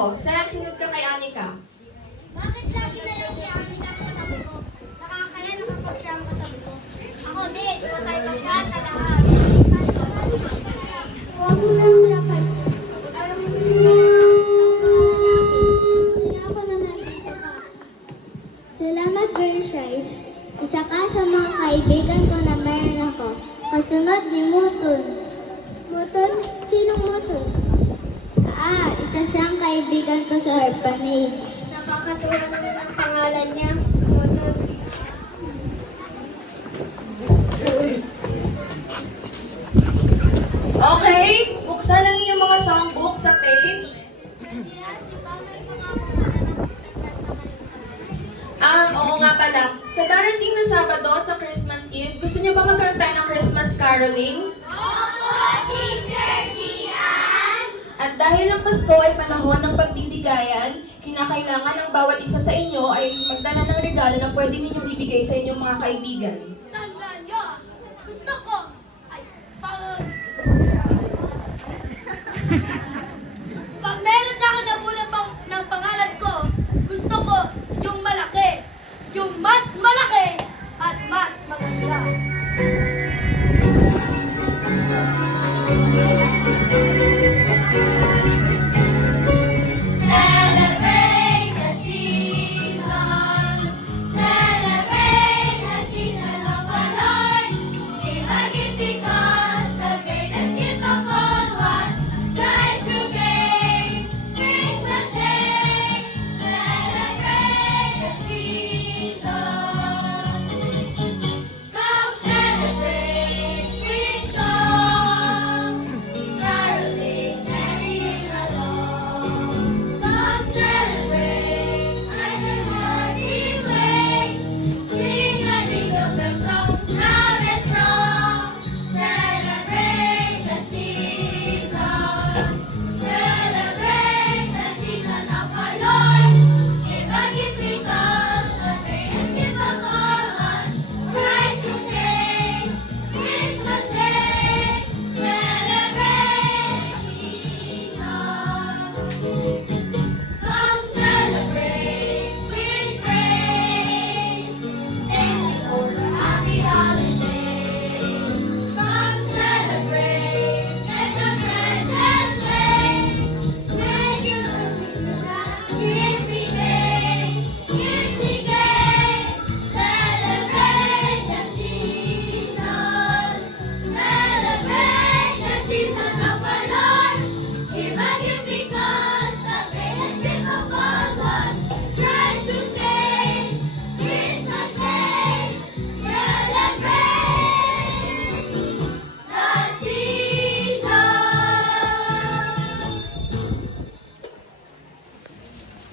Sunod ka kay Anika. Bakit lagi na lang si Anika ang katabi ko? Nakakaya na kapag siya ang katabi ko. Ako din, patay pa siya sa lahat. Huwag mo lang sila pansin. Alam mo nila ang mga lalaki. Sila ako na nandito ka. Salamat, Bershais. Isa ka sa mga kaibigan ko na meron ako. Kasunod ni Mutun. Mutun? Sinong Mutun? Isa siyang kaibigan ko sa orphanage. Nakakatuwa naman ang pangalan niya. Mutun. Okay, buksan ang iyong mga songbook sa page. Oo nga pala. Sa darating na Sabado, sa Christmas Eve, gusto niyo ba magkaroon tayo ng Christmas caroling? Opo, Teacher Gian! At dahil ang Pasko ay panahon ng pagbibigayan, kinakailangan ng bawat isa sa inyo ay magdala ng regalo na pwede ninyong ibigay sa inyong mga kaibigan. Tandaan niyo, gusto ko ay